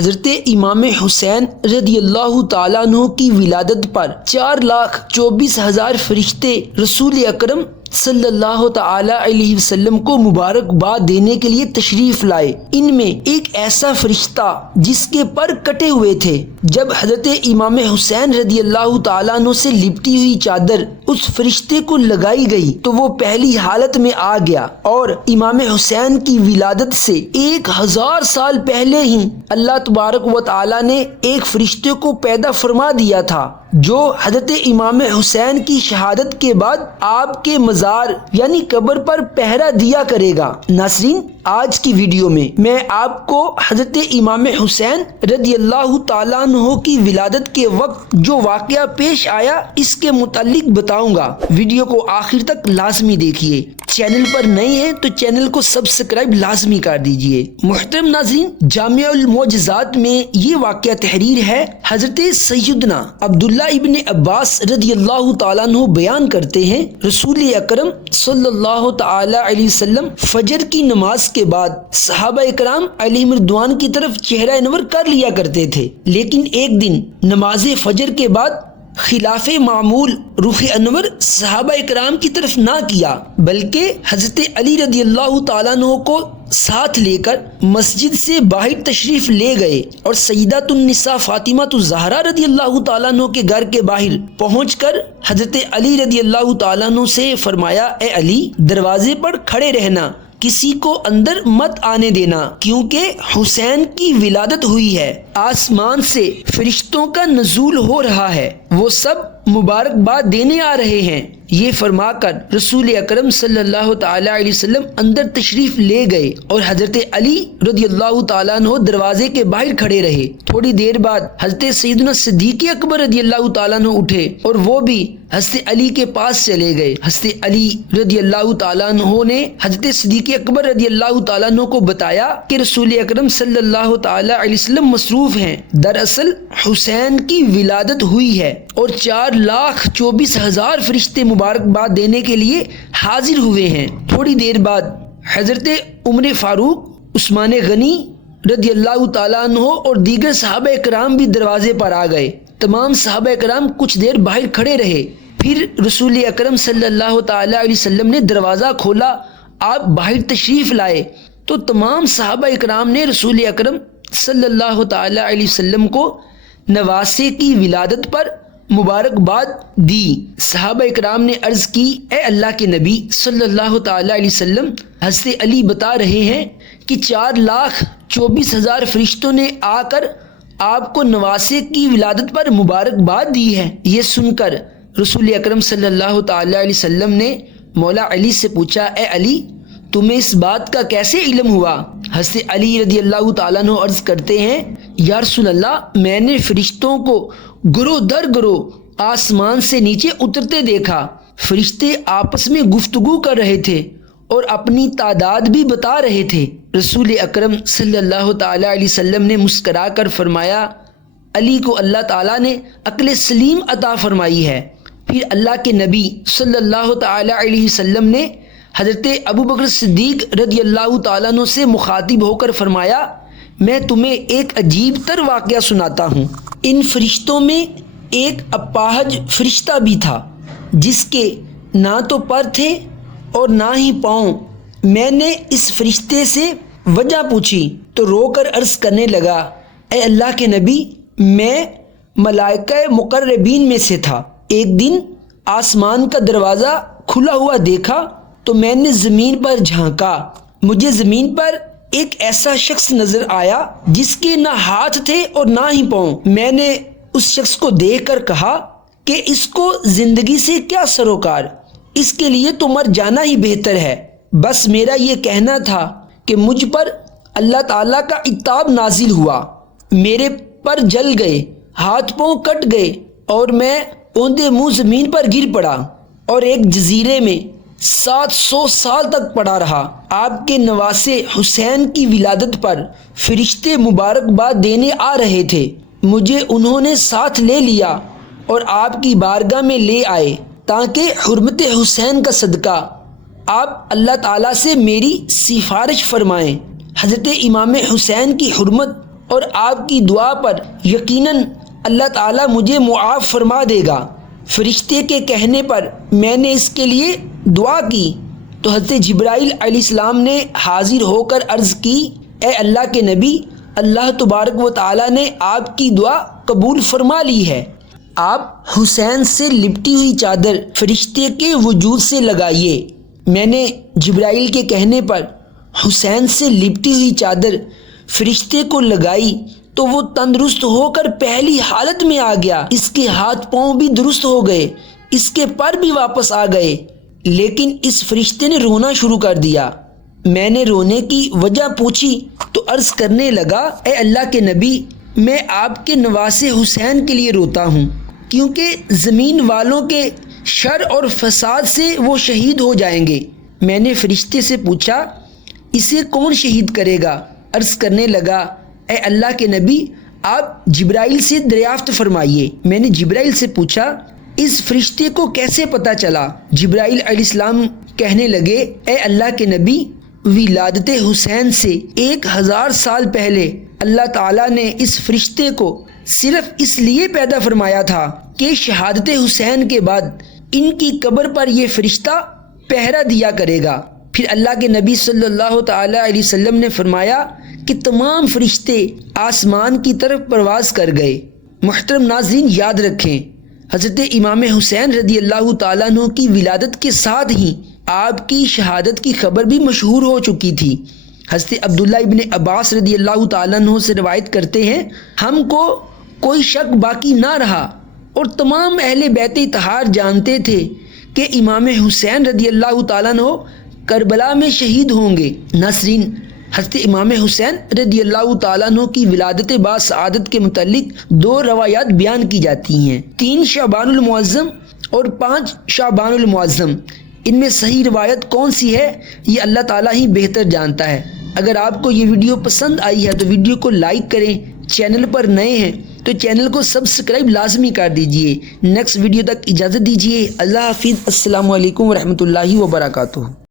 حضرت امام حسین رضی اللہ تعالیٰ عنہ کی ولادت پر 4,24,000 فرشتے رسول اکرم صلی اللہ تعالی علیہ وسلم کو مبارکباد دینے کے لیے تشریف لائے۔ ان میں ایک ایسا فرشتہ جس کے پر کٹے ہوئے تھے، جب حضرت امام حسین رضی اللہ تعالیٰ عنہ سے لپٹی ہوئی چادر اس فرشتے کو لگائی گئی تو وہ پہلی حالت میں آ گیا، اور امام حسین کی ولادت سے 1000 سال پہلے ہی اللہ تبارک و تعالیٰ نے ایک فرشتے کو پیدا فرما دیا تھا جو حضرت امام حسین کی شہادت کے بعد آپ کے مزار یعنی قبر پر پہرا دیا کرے گا۔ ناظرین، آج کی ویڈیو میں آپ کو حضرت امام حسین رضی اللہ تعالیٰ عنہ کی ولادت کے وقت جو واقعہ پیش آیا اس کے متعلق بتاؤں گا۔ ویڈیو کو آخر تک لازمی دیکھیے۔ چینل پر نئے ہیں تو چینل کو سبسکرائب لازمی کر دیجئے۔ محترم ناظرین، جامع المعجزات میں یہ واقعہ تحریر ہے۔ حضرت سیدنا عبداللہ ابن عباس رضی اللہ تعالیٰ عنہ بیان کرتے ہیں، رسول اکرم صلی اللہ تعالی علیہ وسلم فجر کی نماز کے بعد صحابہ اکرام علیہم رضوان کی طرف چہرہ انور کر لیا کرتے تھے، لیکن ایک دن نماز فجر کے بعد خلاف معمول رخ انور صحابہ اکرام کی طرف نہ کیا، بلکہ حضرت علی رضی اللہ تعالیٰ عنہ کو ساتھ لے کر مسجد سے باہر تشریف لے گئے، اور سیدۃ النساء فاطمہ الزہرا رضی اللہ تعالیٰ عنہ کے گھر کے باہر پہنچ کر حضرت علی رضی اللہ تعالیٰ عنہ سے فرمایا، اے علی، دروازے پر کھڑے رہنا، کسی کو اندر مت آنے دینا، کیونکہ حسین کی ولادت ہوئی ہے، آسمان سے فرشتوں کا نزول ہو رہا ہے، وہ سب مبارکباد دینے آ رہے ہیں۔ یہ فرما کر رسول اکرم صلی اللہ تعالی علیہ وسلم اندر تشریف لے گئے، اور حضرت علی رضی اللہ تعالیٰ عنہ دروازے کے باہر کھڑے رہے۔ تھوڑی دیر بعد حضرت سیدنا صدیق اکبر رضی اللہ تعالیٰ عنہ اٹھے اور وہ بھی حضرت علی کے پاس چلے گئے۔ حضرت علی رضی اللہ تعالیٰ عنہ نے حضرت صدیق اکبر رضی اللہ تعالیٰ عنہ کو بتایا کہ رسول اکرم صلی اللہ تعالی علیہ وسلم مصروف ہیں، دراصل حسین کی ولادت ہوئی ہے، اور 4,24,000 فرشتے مبارکباد دینے کے لیے حاضر ہوئے ہیں۔ تھوڑی دیر بعد حضرت عمر فاروق، عثمان غنی رضی اللہ تعالیٰ عنہ اور دیگر صحابہ اکرام بھی دروازے پر آ گئے۔ تمام صحابہ اکرام کچھ دیر باہر کھڑے رہے، پھر رسول اکرم صلی اللہ تعالی علیہ وسلم نے دروازہ کھولا، آپ باہر تشریف لائے تو تمام صحابہ اکرام نے رسول اکرم صلی اللہ تعالی علیہ وسلم کو نواسے کی ولادت پر مبارکباد دی۔ صحابہ اکرام نے عرض کی، اے اللہ کے نبی صلی اللہ تعالی علیہ وسلم، حضرت علی بتا رہے ہیں کہ 4,24,000 فرشتوں نے آ کر آپ کو نواسے کی ولادت پر مبارکباد دی ہے۔ یہ سن کر رسول اکرم صلی اللہ تعالی علیہ وسلم نے مولا علی سے پوچھا، اے علی، تمہیں اس بات کا کیسے علم ہوا؟ حضرت علی رضی اللہ تعالیٰ عنہ عرض کرتے ہیں، یا رسول اللہ، میں نے فرشتوں کو گروہ در گروہ آسمان سے نیچے اترتے دیکھا، فرشتے آپس میں گفتگو کر رہے تھے اور اپنی تعداد بھی بتا رہے تھے۔ رسول اکرم صلی اللہ تعالی علیہ وسلم نے مسکرا کر فرمایا، علی کو اللہ تعالیٰ نے عقل سلیم عطا فرمائی ہے۔ پھر اللہ کے نبی صلی اللہ تعالی علیہ وسلم نے حضرت ابو بکر صدیق رضی اللہ تعالیٰ عنہ سے مخاطب ہو کر فرمایا، میں تمہیں ایک عجیب تر واقعہ سناتا ہوں۔ ان فرشتوں میں ایک اپاہج فرشتہ بھی تھا جس کے نہ تو پر تھے اور نہ ہی پاؤں۔ میں نے اس فرشتے سے وجہ پوچھی تو رو کر عرض کرنے لگا، اے اللہ کے نبی، میں ملائکہ مقربین میں سے تھا۔ ایک دن آسمان کا دروازہ کھلا ہوا دیکھا تو میں نے زمین پر جھانکا، مجھے زمین پر ایک ایسا شخص نظر آیا جس کے نہ ہاتھ تھے اور نہ ہی پاؤں۔ میں نے اس شخص کو دیکھ کر کہا کہ اس کو زندگی سے کیا سروکار، اس کے لیے تو مر جانا ہی بہتر ہے۔ بس میرا یہ کہنا تھا کہ مجھ پر اللہ تعالیٰ کا عتاب نازل ہوا، میرے پر جل گئے، ہاتھ پاؤں کٹ گئے اور میں اوندے منہ زمین پر گر پڑا اور ایک جزیرے میں 700 سال تک پڑا رہا۔ آپ کے نواسے حسین کی ولادت پر فرشتے مبارکباد دینے آ رہے تھے، مجھے انہوں نے ساتھ لے لیا اور آپ کی بارگاہ میں لے آئے تاکہ حرمت حسین کا صدقہ آپ اللہ تعالیٰ سے میری سفارش فرمائیں۔ حضرت امام حسین کی حرمت اور آپ کی دعا پر یقیناً اللہ تعالیٰ مجھے معاف فرما دے گا۔ فرشتے کے کہنے پر میں نے اس کے لیے دعا کی تو حضرت جبرائیل علیہ السلام نے حاضر ہو کر عرض کی، اے اللہ کے نبی، اللہ تبارک و تعالیٰ نے آپ کی دعا قبول فرما لی ہے۔ آپ حسین سے لپٹی ہوئی چادر فرشتے کے وجود سے لگائیے۔ میں نے جبرائیل کے کہنے پر حسین سے لپٹی ہوئی چادر فرشتے کو لگائی تو وہ تندرست ہو کر پہلی حالت میں آ گیا۔ اس کے ہاتھ پاؤں بھی درست ہو گئے، اس کے پر بھی واپس آ گئے، لیکن اس فرشتے نے رونا شروع کر دیا۔ میں نے رونے کی وجہ پوچھی تو عرض کرنے لگا، اے اللہ کے نبی، میں آپ کے نواسے حسین کے لیے روتا ہوں، کیونکہ زمین والوں کے شر اور فساد سے وہ شہید ہو جائیں گے۔ میں نے فرشتے سے پوچھا، اسے کون شہید کرے گا؟ عرض کرنے لگا، اے اللہ کے نبی، آپ جبرائیل سے دریافت فرمائیے۔ میں نے جبرائیل سے پوچھا، اس فرشتے کو کیسے پتہ چلا؟ جبرائیل علیہ السلام کہنے لگے، اے اللہ کے نبی، ولادت حسین سے 1000 سال پہلے اللہ تعالیٰ نے اس فرشتے کو صرف اس لیے پیدا فرمایا تھا کہ شہادت حسین کے بعد ان کی قبر پر یہ فرشتہ پہرا دیا کرے گا۔ پھر اللہ کے نبی صلی اللہ تعالیٰ علیہ وسلم نے فرمایا کہ تمام فرشتے آسمان کی طرف پرواز کر گئے۔ محترم ناظرین، یاد رکھیں، حضرت امام حسین رضی اللہ تعالیٰ عنہ کی ولادت کے ساتھ ہی آپ کی شہادت کی خبر بھی مشہور ہو چکی تھی۔ حضرت عبداللہ ابن عباس رضی اللہ تعالیٰ عنہ سے روایت کرتے ہیں، ہم کو کوئی شک باقی نہ رہا اور تمام اہل بیت اطہار جانتے تھے کہ امام حسین رضی اللہ تعالیٰ عنہ کربلا میں شہید ہوں گے۔ ناظرین، حضرت امام حسین رضی اللہ تعالیٰ عنہ کی ولادت با سعادت کے متعلق 2 روایات بیان کی جاتی ہیں، 3 شعبان المعظم اور 5 شعبان المعظم۔ ان میں صحیح روایت کون سی ہے یہ اللہ تعالیٰ ہی بہتر جانتا ہے۔ اگر آپ کو یہ ویڈیو پسند آئی ہے تو ویڈیو کو لائک کریں، چینل پر نئے ہیں تو چینل کو سبسکرائب لازمی کر دیجئے۔ نیکسٹ ویڈیو تک اجازت دیجیے۔ اللہ حافظ۔ السلام علیکم ورحمۃ اللہ وبرکاتہ۔